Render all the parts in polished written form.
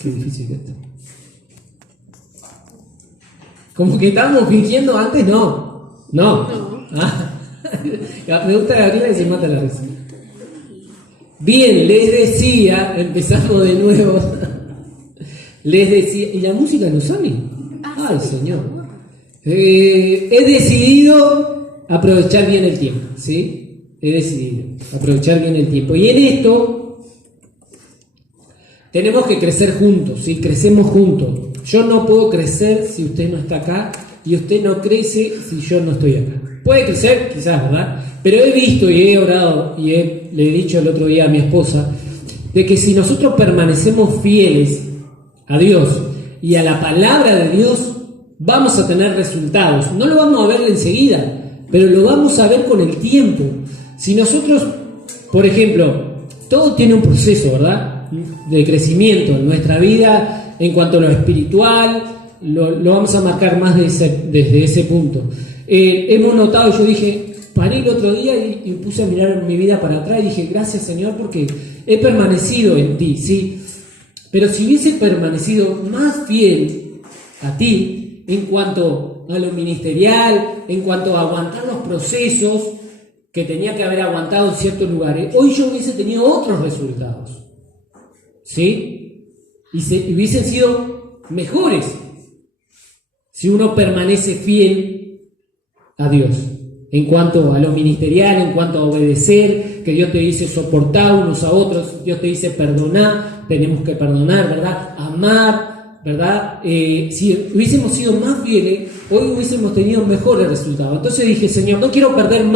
Qué difícil que esto. Como que estábamos fingiendo antes, no. Ah, me gusta Gabriela y se mata la risa. Bien, les decía, empezamos de nuevo. Les decía, ¿y la música no sale? Ay, Señor. He decidido aprovechar bien el tiempo, ¿sí? He decidido aprovechar bien el tiempo. Y en esto tenemos que crecer juntos, ¿sí? Crecemos juntos. Yo no puedo crecer si usted no está acá y usted no crece si yo no estoy acá. Puede crecer, quizás, ¿verdad? Pero he visto y he orado y le he dicho el otro día a mi esposa de que si nosotros permanecemos fieles a Dios y a la palabra de Dios, vamos a tener resultados. No lo vamos a ver enseguida, pero lo vamos a ver con el tiempo. Si nosotros, por ejemplo, todo tiene un proceso, ¿verdad?, de crecimiento en nuestra vida en cuanto a lo espiritual, lo vamos a marcar más desde ese punto. Hemos notado, yo dije, paré el otro día y puse a mirar mi vida para atrás y dije, gracias Señor porque he permanecido en ti, ¿sí? Pero si hubiese permanecido más fiel a ti en cuanto a lo ministerial, en cuanto a aguantar los procesos que tenía que haber aguantado en ciertos lugares, hoy yo hubiese tenido otros resultados, ¿sí? Y hubiesen sido mejores si uno permanece fiel a Dios. En cuanto a lo ministerial, en cuanto a obedecer, que Dios te dice soportar unos a otros, Dios te dice perdonar, tenemos que perdonar, ¿verdad? Amar, ¿verdad? Si hubiésemos sido más fieles, hoy hubiésemos tenido mejores resultados. Entonces dije, Señor, no quiero perder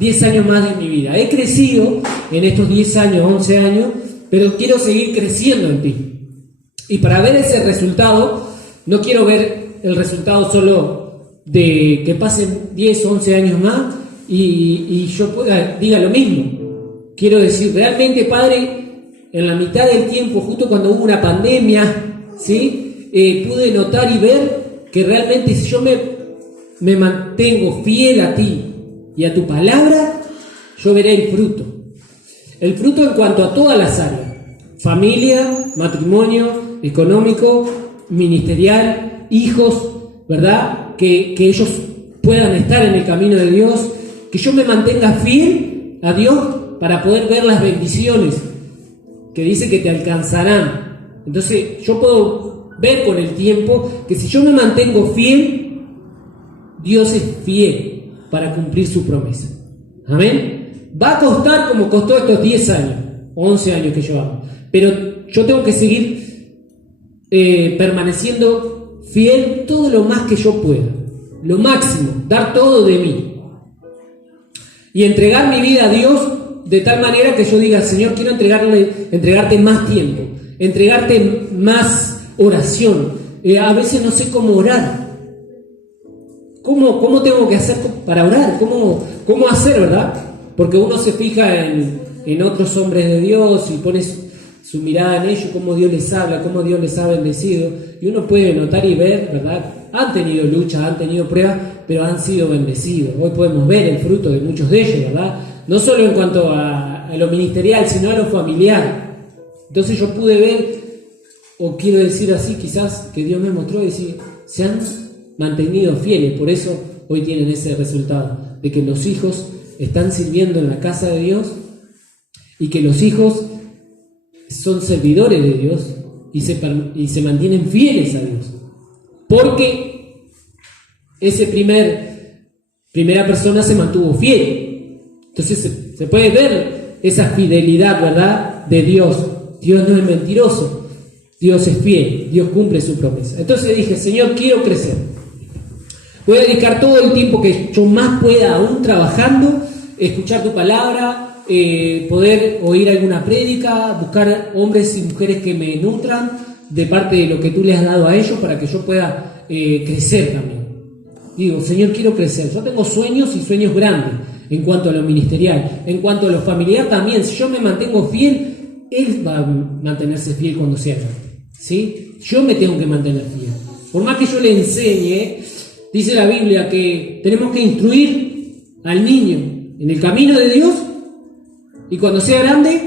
10 años más de mi vida. He crecido en estos 10 años, 11 años, pero quiero seguir creciendo en ti. Y para ver ese resultado, no quiero ver el resultado solo de que pasen 10 o 11 años más y yo diga lo mismo. Quiero decir, realmente, Padre, en la mitad del tiempo, justo cuando hubo una pandemia, ¿sí? Pude notar y ver que realmente si yo me mantengo fiel a ti y a tu palabra, yo veré el fruto. El fruto en cuanto a todas las áreas: familia, matrimonio, económico, ministerial, hijos, ¿verdad? Que ellos puedan estar en el camino de Dios, que yo me mantenga fiel a Dios para poder ver las bendiciones que dice que te alcanzarán. Entonces yo puedo ver con el tiempo que si yo me mantengo fiel, Dios es fiel para cumplir su promesa. Amén. Va a costar como costó estos 10 años, 11 años que llevamos, pero yo tengo que seguir permaneciendo fiel todo lo más que yo pueda, lo máximo, dar todo de mí y entregar mi vida a Dios de tal manera que yo diga, Señor, quiero entregarte más tiempo, entregarte más oración. A veces no sé cómo orar. ¿Cómo tengo que hacer para orar? ¿Cómo hacer, verdad? Porque uno se fija en otros hombres de Dios y pone su mirada en ellos, cómo Dios les habla, cómo Dios les ha bendecido, y uno puede notar y ver, ¿verdad? Han tenido luchas, han tenido pruebas, pero han sido bendecidos. Hoy podemos ver el fruto de muchos de ellos, ¿verdad? No solo en cuanto a lo ministerial, sino a lo familiar. Entonces yo pude ver, o quiero decir así, quizás que Dios me mostró y decir, se han mantenido fieles, por eso hoy tienen ese resultado, de que los hijos están sirviendo en la casa de Dios y que los hijos son servidores de Dios y se mantienen fieles a Dios, porque ese primera persona se mantuvo fiel. Entonces se puede ver esa fidelidad, ¿verdad?, de Dios. Dios no es mentiroso, Dios es fiel, Dios cumple su promesa. Entonces dije, Señor, quiero crecer, voy a dedicar todo el tiempo que yo más pueda, aún trabajando, escuchar tu palabra, poder oír alguna prédica, buscar hombres y mujeres que me nutran de parte de lo que tú le has dado a ellos para que yo pueda crecer también. Digo, Señor, quiero crecer. Yo tengo sueños y sueños grandes en cuanto a lo ministerial, en cuanto a lo familiar también. Si yo me mantengo fiel, Él va a mantenerse fiel cuando sea grande, ¿sí? Yo me tengo que mantener fiel. Por más que yo le enseñe, dice la Biblia que tenemos que instruir al niño en el camino de Dios, y cuando sea grande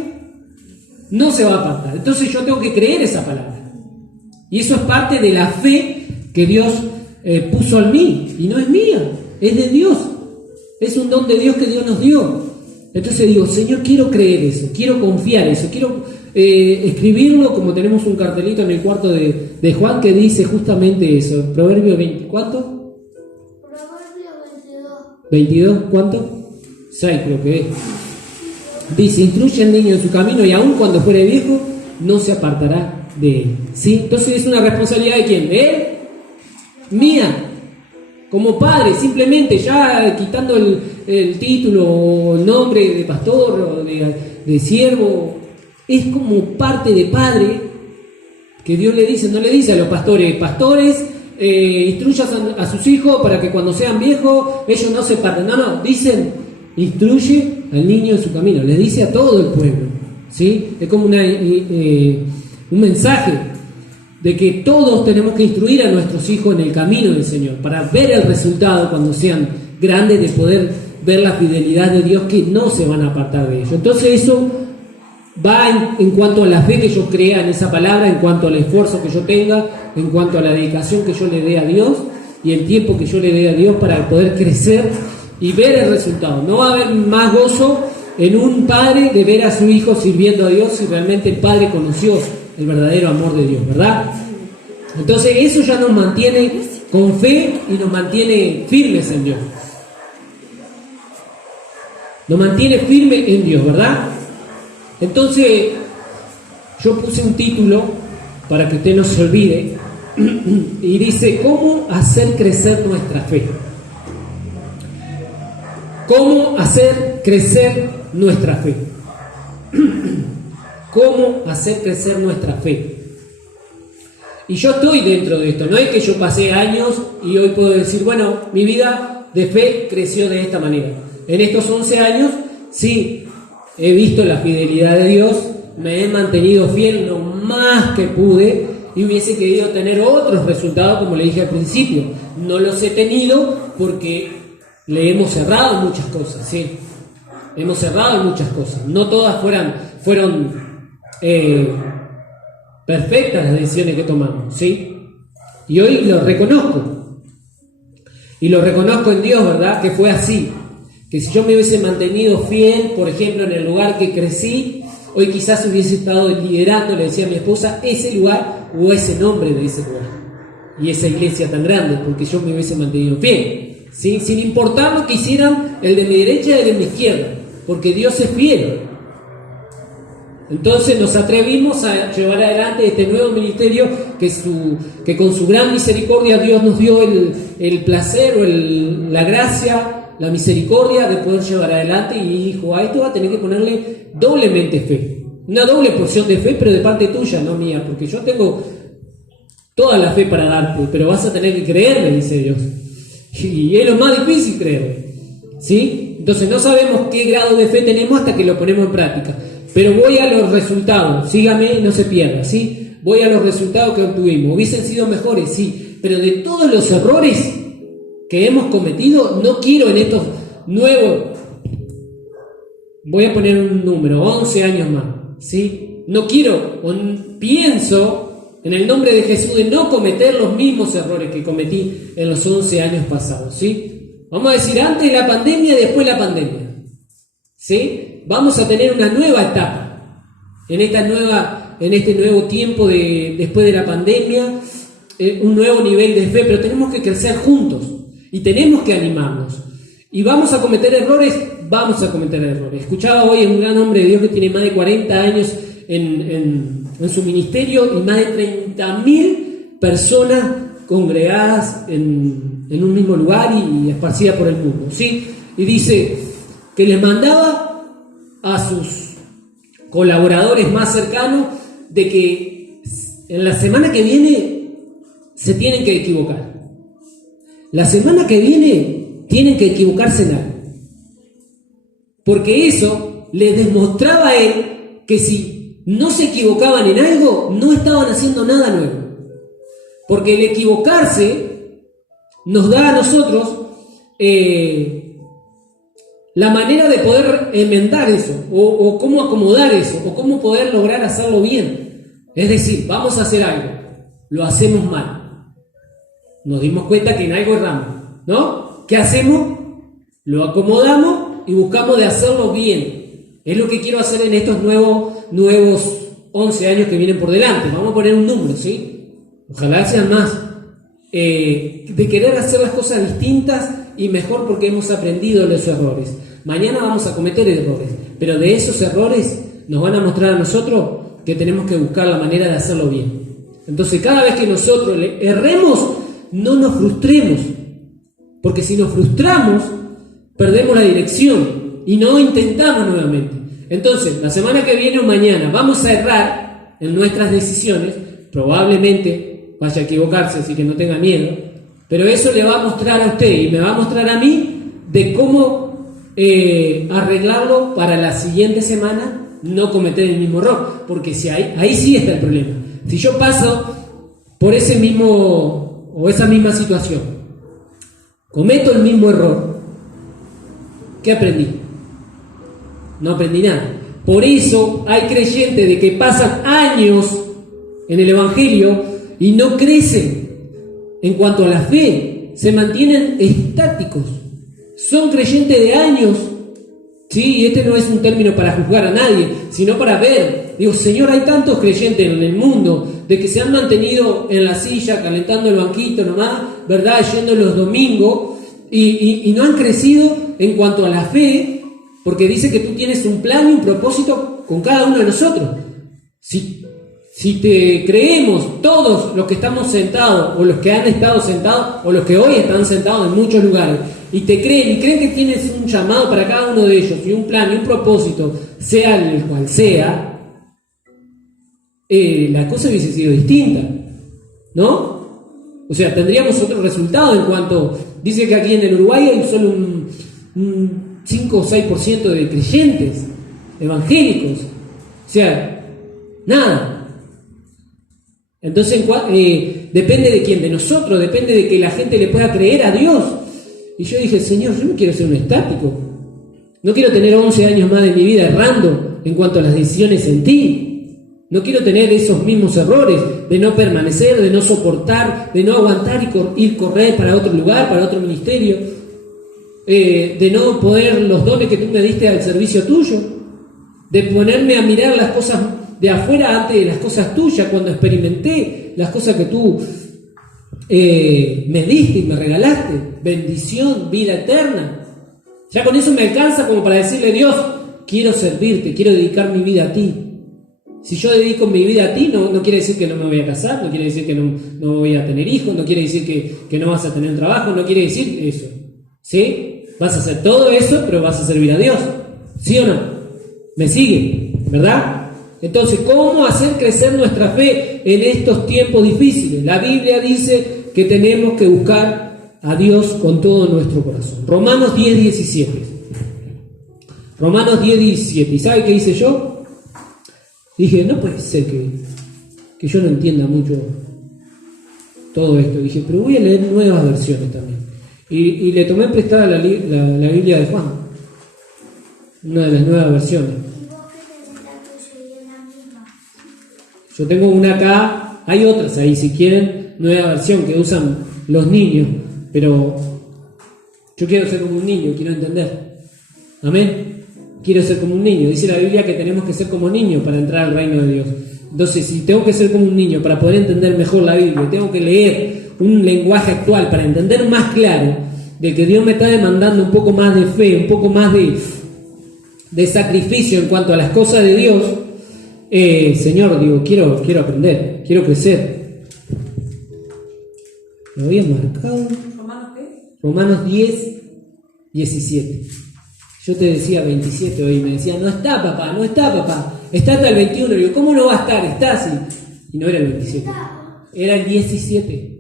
no se va a apartar. Entonces yo tengo que creer esa palabra. Y eso es parte de la fe que Dios puso en mí. Y no es mía, es de Dios. Es un don de Dios que Dios nos dio. Entonces digo, Señor, quiero creer eso, quiero confiar eso, quiero escribirlo, como tenemos un cartelito en el cuarto de Juan que dice justamente eso. Proverbio 20, ¿cuánto? Proverbio 22, ¿cuánto? 6 creo que es. Dice, instruye al niño en su camino y aun cuando fuere viejo, no se apartará de él. ¿Sí? Entonces es una responsabilidad de ¿quién? ¿De él? Mía. Como padre, simplemente ya quitando el título o el nombre de pastor o de siervo, es como parte de padre que Dios le dice, no le dice a los pastores, instruyas a sus hijos para que cuando sean viejos ellos no se parten. No, dicen, instruye al niño en su camino, le dice a todo el pueblo, ¿sí? Es como un mensaje de que todos tenemos que instruir a nuestros hijos en el camino del Señor, para ver el resultado cuando sean grandes, de poder ver la fidelidad de Dios, que no se van a apartar de ello. Entonces eso va en cuanto a la fe que yo crea en esa palabra, en cuanto al esfuerzo que yo tenga, en cuanto a la dedicación que yo le dé a Dios y el tiempo que yo le dé a Dios para poder crecer y ver el resultado. No va a haber más gozo en un padre de ver a su hijo sirviendo a Dios si realmente el padre conoció el verdadero amor de Dios, ¿verdad? Entonces eso ya nos mantiene con fe y nos mantiene firmes en Dios. Nos mantiene firmes en Dios, ¿verdad? Entonces yo puse un título para que usted no se olvide y dice, ¿cómo hacer crecer nuestra fe? ¿Cómo hacer crecer nuestra fe? ¿Cómo hacer crecer nuestra fe? Y yo estoy dentro de esto, no es que yo pasé años y hoy puedo decir, bueno, mi vida de fe creció de esta manera. En estos 11 años, sí, he visto la fidelidad de Dios, me he mantenido fiel lo más que pude y hubiese querido tener otros resultados, como le dije al principio. No los he tenido porque le hemos cerrado muchas cosas, sí. Hemos cerrado muchas cosas. No todas fueron perfectas las decisiones que tomamos, ¿sí? Y hoy lo reconozco. Y lo reconozco en Dios, ¿verdad? Que fue así. Que si yo me hubiese mantenido fiel, por ejemplo, en el lugar que crecí, hoy quizás hubiese estado liderando, le decía a mi esposa, ese lugar o ese nombre de ese lugar. Y esa iglesia tan grande, porque yo me hubiese mantenido fiel, ¿sí? Sin importar lo que hicieran el de mi derecha y el de mi izquierda, porque Dios es fiel. Entonces nos atrevimos a llevar adelante este nuevo ministerio que con su gran misericordia Dios nos dio el placer o la gracia, la misericordia de poder llevar adelante, y dijo, a esto va a tener que ponerle doblemente fe, una doble porción de fe, pero de parte tuya, no mía, porque yo tengo toda la fe para darte, pero vas a tener que creerme, dice Dios, y es lo más difícil creer, ¿sí? Entonces no sabemos qué grado de fe tenemos hasta que lo ponemos en práctica. Pero voy a los resultados, sígame y no se pierda, ¿sí? Voy a los resultados que obtuvimos. ¿Hubiesen sido mejores? Sí. Pero de todos los errores que hemos cometido, no quiero en estos nuevos, voy a poner un número, 11 años más, ¿sí? No quiero, pienso en el nombre de Jesús de no cometer los mismos errores que cometí en los 11 años pasados, ¿sí? Vamos a decir, antes de la pandemia y después de la pandemia, ¿sí? Vamos a tener una nueva etapa en este nuevo tiempo después de la pandemia, un nuevo nivel de fe, pero tenemos que crecer juntos y tenemos que animarnos. Y vamos a cometer errores. Escuchaba hoy a un gran hombre de Dios que tiene más de 40 años en su ministerio y más de 30.000 personas congregadas en un mismo lugar y esparcidas por el mundo, ¿sí? Y dice que les mandaba a sus colaboradores más cercanos de que en la semana que viene se tienen que equivocar. La semana que viene tienen que equivocarse en algo. Porque eso les demostraba a él que si no se equivocaban en algo, no estaban haciendo nada nuevo. Porque el equivocarse nos da a nosotros la manera de poder enmendar eso, o cómo acomodar eso, o cómo poder lograr hacerlo bien. Es decir, vamos a hacer algo. lo hacemos mal. Nos dimos cuenta que en algo erramos, ¿no? ¿Qué hacemos? Lo acomodamos y buscamos de hacerlo bien. Es lo que quiero hacer en estos nuevos 11 años que vienen por delante. Vamos a poner un número, ¿sí? Ojalá sean más. De querer hacer las cosas distintas y mejor porque hemos aprendido de los errores. Mañana vamos a cometer errores, pero de esos errores nos van a mostrar a nosotros que tenemos que buscar la manera de hacerlo bien. Entonces, cada vez que nosotros erremos, no nos frustremos, porque si nos frustramos, perdemos la dirección y no intentamos nuevamente. Entonces, la semana que viene o mañana vamos a errar en nuestras decisiones, probablemente vaya a equivocarse, así que no tenga miedo, pero eso le va a mostrar a usted y me va a mostrar a mí de cómo arreglarlo para la siguiente semana, no cometer el mismo error, porque si ahí sí está el problema. Si yo paso por ese mismo o esa misma situación, cometo el mismo error, ¿qué aprendí? No aprendí nada. Por eso hay creyentes de que pasan años en el Evangelio y no crecen en cuanto a la fe, se mantienen estáticos. Son creyentes de años, sí, y este no es un término para juzgar a nadie, sino para ver. Digo, Señor, hay tantos creyentes en el mundo de que se han mantenido en la silla, calentando el banquito nomás, ¿verdad? Yendo los domingos y no han crecido en cuanto a la fe, porque dice que tú tienes un plan y un propósito con cada uno de nosotros. Si te creemos, todos los que estamos sentados, o los que han estado sentados, o los que hoy están sentados en muchos lugares, y te creen que tienes un llamado para cada uno de ellos, y un plan y un propósito, sea el cual sea, la cosa hubiese sido distinta, ¿no? O sea, tendríamos otro resultado en cuanto, dice que aquí en el Uruguay hay solo un 5 o 6% de creyentes evangélicos, o sea, nada. Entonces depende de quién, de nosotros, depende de que la gente le pueda creer a Dios. Y yo dije, Señor, yo no quiero ser un estático, no quiero tener 11 años más de mi vida errando en cuanto a las decisiones en ti, no quiero tener esos mismos errores de no permanecer, de no soportar, de no aguantar y correr para otro lugar, para otro ministerio, de no poner los dones que tú me diste al servicio tuyo, de ponerme a mirar las cosas de afuera antes de las cosas tuyas, cuando experimenté las cosas que tú me diste y me regalaste, bendición, vida eterna. Ya con eso me alcanza como para decirle, Dios, quiero servirte, quiero dedicar mi vida a ti. Si yo dedico mi vida a ti, no quiere decir que no me voy a casar, no quiere decir que no voy a tener hijos, no quiere decir que no vas a tener un trabajo, no quiere decir eso, ¿sí? Vas a hacer todo eso, pero vas a servir a Dios, ¿sí o no? ¿Me sigue? ¿Verdad? Entonces, ¿cómo hacer crecer nuestra fe en estos tiempos difíciles? La Biblia dice que tenemos que buscar a Dios con todo nuestro corazón. Romanos 10:17. Romanos 10:17. ¿Y sabe qué hice yo? Dije, no puede ser que yo no entienda mucho todo esto. Dije, pero voy a leer nuevas versiones también. Y le tomé prestada la Biblia de Juan, una de las nuevas versiones. Yo tengo una acá, hay otras ahí, si quieren, nueva versión que usan los niños, pero yo quiero ser como un niño, quiero entender. Amén. Quiero ser como un niño. Dice la Biblia que tenemos que ser como niños para entrar al reino de Dios. Entonces, si tengo que ser como un niño para poder entender mejor la Biblia, tengo que leer un lenguaje actual para entender más claro de que Dios me está demandando un poco más de fe, un poco más de sacrificio en cuanto a las cosas de Dios. Señor, digo, quiero aprender, quiero crecer. ¿Lo había marcado? ¿Romanos qué? Romanos 10:17. Yo te decía 27 hoy, me decía, no está papá, está hasta el 21. Digo, ¿cómo no va a estar? Está así. Y no era el 27, era el 17.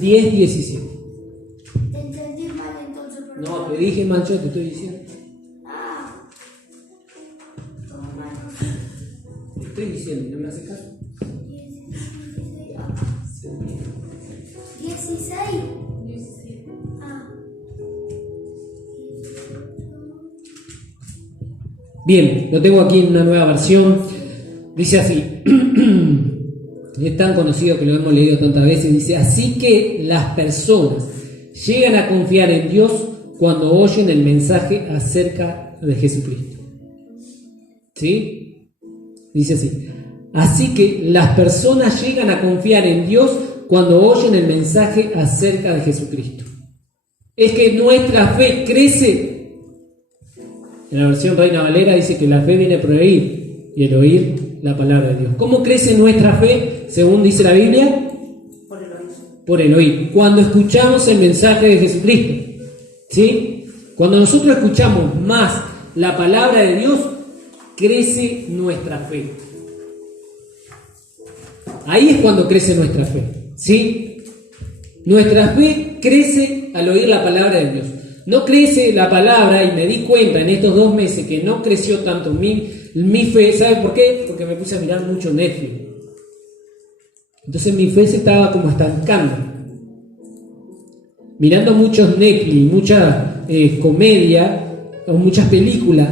10:17. Te entendí mal entonces. Pero No, te dije mal, yo te estoy diciendo. Te estoy diciendo, ¿no me haces caso? 16. Bien, lo tengo aquí en una nueva versión. Dice así. es tan conocido que lo hemos leído tantas veces, dice, así que las personas llegan a confiar en Dios cuando oyen el mensaje acerca de Jesucristo. ¿Sí? Dice así, así que las personas llegan a confiar en Dios cuando oyen el mensaje acerca de Jesucristo. Es que nuestra fe crece. En la versión Reina Valera dice que la fe viene por oír y el oír la palabra de Dios. ¿Cómo crece nuestra fe según dice la Biblia? Por el oído. Por el oír. Cuando escuchamos el mensaje de Jesucristo. ¿Sí? Cuando nosotros escuchamos más la palabra de Dios, crece nuestra fe. Ahí es cuando crece nuestra fe. ¿Sí? Nuestra fe crece al oír la palabra de Dios. No crece la palabra, y me di cuenta en estos 2 meses que no creció tanto mi fe. ¿Sabe por qué? Porque me puse a mirar mucho Netflix. Entonces mi fe se estaba como estancando. Mirando muchos Netflix, mucha comedia, o muchas películas,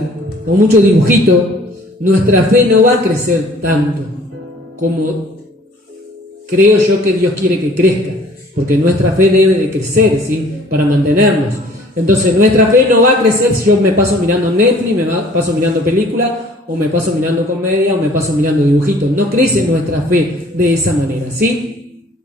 o muchos dibujitos, nuestra fe no va a crecer tanto como creo yo que Dios quiere que crezca, porque nuestra fe debe de crecer, ¿sí? Para mantenernos. Entonces nuestra fe no va a crecer si yo me paso mirando Netflix, me paso mirando películas, o me paso mirando comedia, o me paso mirando dibujitos. No crece nuestra fe de esa manera, ¿sí?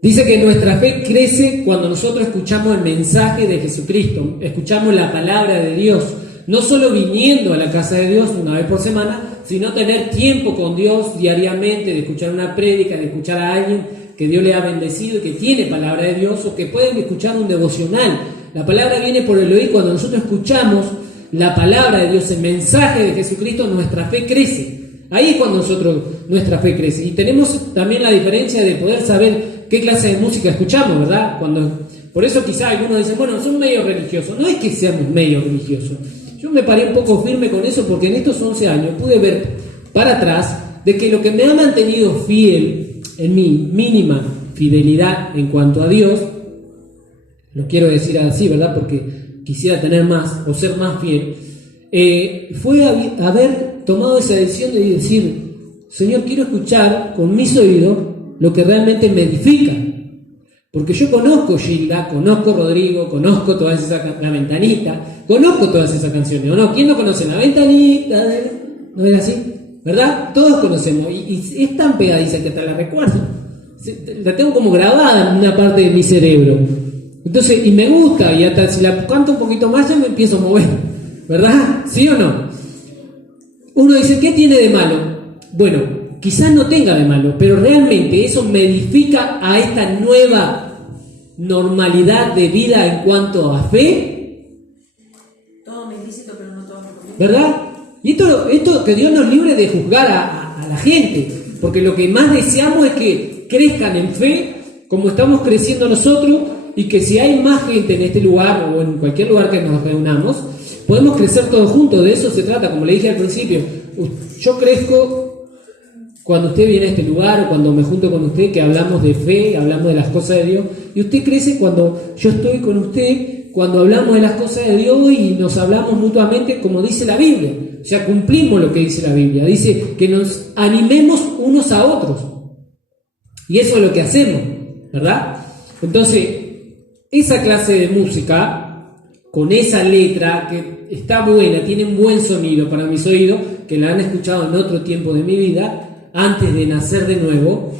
Dice que nuestra fe crece cuando nosotros escuchamos el mensaje de Jesucristo, escuchamos la palabra de Dios, no solo viniendo a la casa de Dios una vez por semana, sino tener tiempo con Dios diariamente, de escuchar una prédica, de escuchar a alguien que Dios le ha bendecido y que tiene palabra de Dios, o que pueden escuchar un devocional. La palabra viene por el oír. Cuando nosotros escuchamos la palabra de Dios, el mensaje de Jesucristo, nuestra fe crece. Ahí es cuando nuestra fe crece. Y tenemos también la diferencia de poder saber qué clase de música escuchamos, ¿verdad? Por eso quizá algunos dicen, bueno, son medio religiosos. No es que seamos medio religiosos. Yo me paré un poco firme con eso porque en estos 11 años pude ver para atrás de que lo que me ha mantenido fiel en mi mínima fidelidad en cuanto a Dios, lo quiero decir así, ¿verdad? Porque quisiera tener más o ser más fiel, fue haber tomado esa decisión de decir, Señor, quiero escuchar con mis oídos lo que realmente me edifica. Porque yo conozco Gilda, conozco Rodrigo, conozco todas esas, La Ventanita, conozco todas esas canciones, ¿o no? ¿Quién no conoce La Ventanita? ¿No es así? ¿Verdad? Todos conocemos, y es tan pegadiza que hasta la recuerdo. La tengo como grabada en una parte de mi cerebro. Entonces, y me gusta, y hasta si la canto un poquito más ya me empiezo a mover, ¿verdad? ¿Sí o no? Uno dice, ¿qué tiene de malo? Bueno, quizás no tenga de malo, pero realmente eso me edifica a esta nueva normalidad de vida en cuanto a fe. Todo me ilícito, pero no todo me conviene. ¿Verdad? Y esto que Dios nos libre de juzgar a la gente, porque lo que más deseamos es que crezcan en fe, como estamos creciendo nosotros, y que si hay más gente en este lugar, o en cualquier lugar que nos reunamos, podemos crecer todos juntos. De eso se trata, como le dije al principio. Yo crezco cuando usted viene a este lugar, o cuando me junto con usted, que hablamos de fe, hablamos de las cosas de Dios, y usted crece cuando yo estoy con usted, cuando hablamos de las cosas de Dios y nos hablamos mutuamente como dice la Biblia. O sea, cumplimos lo que dice la Biblia. Dice que nos animemos unos a otros. Y eso es lo que hacemos, ¿verdad? Entonces, esa clase de música, con esa letra que está buena, tiene un buen sonido para mis oídos, que la han escuchado en otro tiempo de mi vida, antes de nacer de nuevo,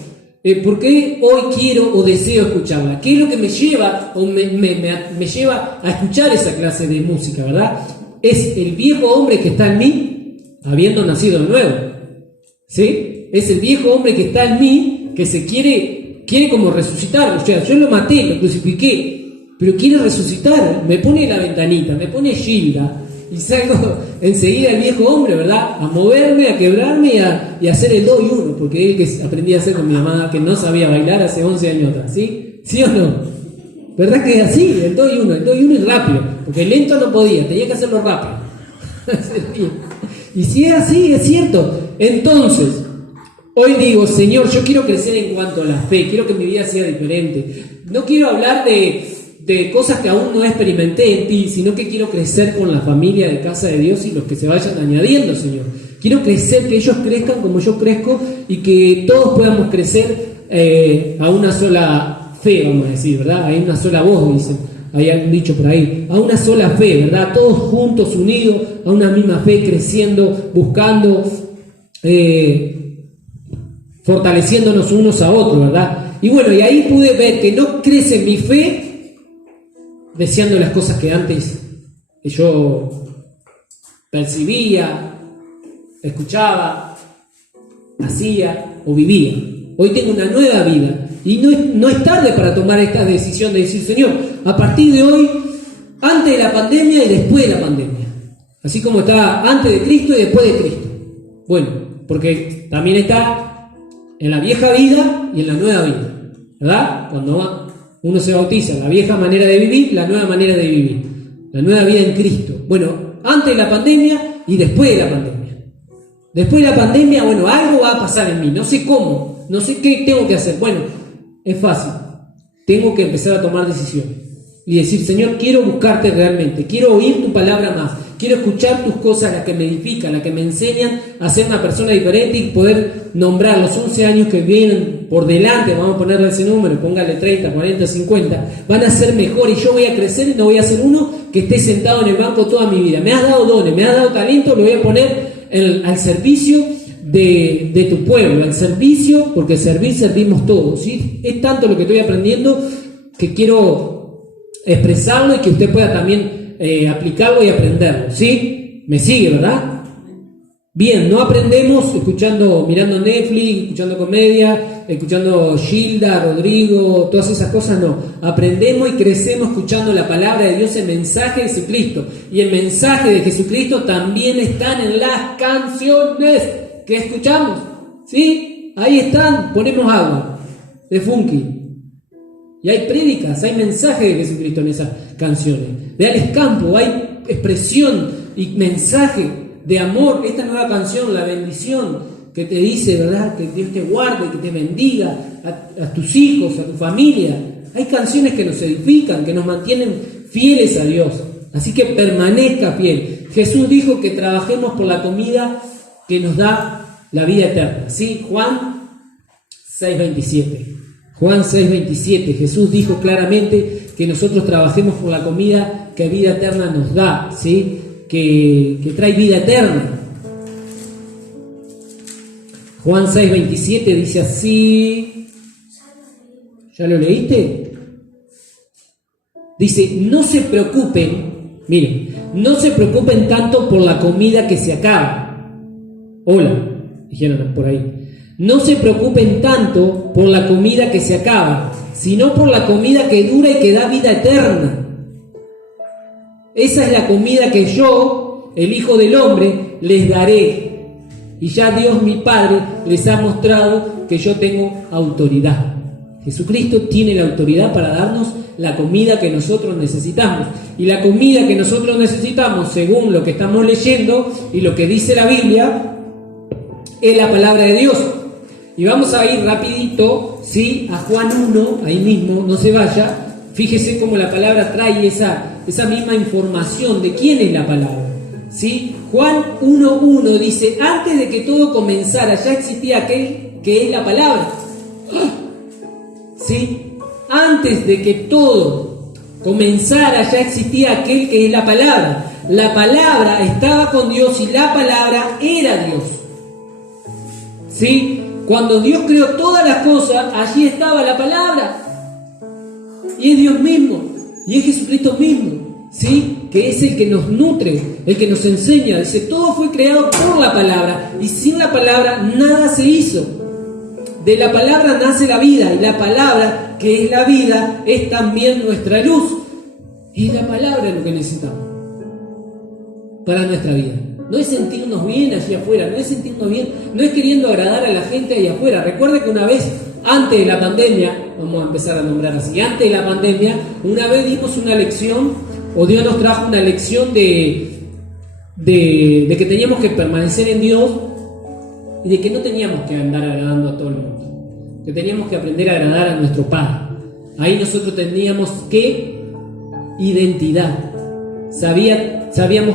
¿por qué hoy quiero o deseo escucharla? ¿Qué es lo que me lleva o me lleva a escuchar esa clase de música, verdad? Es el viejo hombre que está en mí, habiendo nacido de nuevo, ¿sí? Es el viejo hombre que está en mí, que se quiere como resucitar. O sea, yo lo maté, lo crucifiqué, pero quiere resucitar. Me pone La Ventanita, me pone Gilda, y salgo enseguida el viejo hombre, ¿verdad? A moverme, a quebrarme y a hacer el 2 y 1, porque es el que aprendí a hacer con mi mamá, que no sabía bailar hace 11 años atrás, ¿sí? ¿Sí o no? ¿Verdad que es así? El 2 y 1, el 2 y 1 es rápido, porque lento no podía, tenía que hacerlo rápido. Y si es así, es cierto. Entonces, hoy digo, Señor, yo quiero crecer en cuanto a la fe, quiero que mi vida sea diferente. No quiero hablar de cosas que aún no experimenté en ti, sino que quiero crecer con la familia de casa de Dios y los que se vayan añadiendo, Señor. Quiero crecer, que ellos crezcan como yo crezco y que todos podamos crecer a una sola fe, vamos a decir, ¿verdad? Hay una sola voz, dicen, hay un dicho por ahí, a una sola fe, ¿verdad? Todos juntos, unidos, a una misma fe, creciendo, buscando, fortaleciéndonos unos a otros, ¿verdad? Y bueno, y ahí pude ver que no crece mi fe deseando las cosas que antes yo percibía, escuchaba, hacía o vivía. Hoy tengo una nueva vida y no es tarde para tomar esta decisión de decir, Señor, a partir de hoy, antes de la pandemia y después de la pandemia. Así como está antes de Cristo y después de Cristo. Bueno, porque también está en la vieja vida y en la nueva vida, ¿verdad? Cuando uno se bautiza, la vieja manera de vivir, la nueva manera de vivir, la nueva vida en Cristo. Bueno, antes de la pandemia y después de la pandemia. Después de la pandemia, bueno, algo va a pasar en mí, no sé cómo, no sé qué tengo que hacer. Bueno, es fácil, tengo que empezar a tomar decisiones y decir, Señor, quiero buscarte realmente, quiero oír tu palabra más, quiero escuchar tus cosas, las que me edifican, las que me enseñan a ser una persona diferente y poder nombrar los 11 años que vienen por delante, vamos a ponerle ese número, póngale 30, 40, 50, van a ser mejor y yo voy a crecer y no voy a ser uno que esté sentado en el banco toda mi vida. Me has dado dones, me has dado talento, lo voy a poner al servicio de tu pueblo, al servicio, porque servimos todos, ¿sí? Es tanto lo que estoy aprendiendo que quiero expresarlo y que usted pueda también aplicarlo y aprenderlo, ¿sí? ¿Me sigue, verdad? Bien, no aprendemos mirando Netflix, escuchando comedia, escuchando Gilda, Rodrigo, todas esas cosas, no. Aprendemos y crecemos escuchando la palabra de Dios, el mensaje de Jesucristo. Y el mensaje de Jesucristo también están en las canciones que escuchamos, ¿sí? Ahí están, ponemos agua de Funky. Y hay prédicas, hay mensaje de Jesucristo en esas canciones. De Alex Campo hay expresión y mensaje de amor. Esta nueva canción, La Bendición, que te dice, ¿verdad? Que Dios te guarde, que te bendiga a tus hijos, a tu familia. Hay canciones que nos edifican, que nos mantienen fieles a Dios. Así que permanezca fiel. Jesús dijo que trabajemos por la comida que nos da la vida eterna. ¿Sí? Juan 6:27. Juan 6:27. Jesús dijo claramente que nosotros trabajemos por la comida que vida eterna nos da, ¿sí? Que trae vida eterna. Juan 6:27 dice así. ¿Ya lo leíste? Dice, no se preocupen, miren, no se preocupen tanto por la comida que se acaba. Hola, dijeron por ahí. No se preocupen tanto por la comida que se acaba, sino por la comida que dura y que da vida eterna. Esa es la comida que yo, el Hijo del Hombre, les daré. Y ya Dios mi Padre les ha mostrado que yo tengo autoridad. Jesucristo tiene la autoridad para darnos la comida que nosotros necesitamos. Y la comida que nosotros necesitamos, según lo que estamos leyendo y lo que dice la Biblia, es la palabra de Dios. Y vamos a ir rapidito, ¿sí? A Juan 1, ahí mismo, no se vaya. Fíjese cómo la palabra trae esa misma información de quién es la palabra, ¿sí? Juan 1:1 dice, antes de que todo comenzara, ya existía aquel que es la palabra. ¿Sí? Antes de que todo comenzara, ya existía aquel que es la palabra. La palabra estaba con Dios y la palabra era Dios. ¿Sí? Cuando Dios creó todas las cosas, allí estaba la palabra. Y es Dios mismo, y es Jesucristo mismo, ¿sí? Que es el que nos nutre, el que nos enseña. Dice, todo fue creado por la palabra, y sin la palabra nada se hizo. De la palabra nace la vida, y la palabra, que es la vida, es también nuestra luz. Y la palabra es lo que necesitamos para nuestra vida. No es sentirnos bien allí afuera, no es sentirnos bien, no es queriendo agradar a la gente allá afuera. Recuerde que una vez, antes de la pandemia, vamos a empezar a nombrar así, antes de la pandemia, una vez dimos una lección, o Dios nos trajo una lección de que teníamos que permanecer en Dios y de que no teníamos que andar agradando a todo el mundo, que teníamos que aprender a agradar a nuestro Padre. Ahí nosotros teníamos que identidad, sabíamos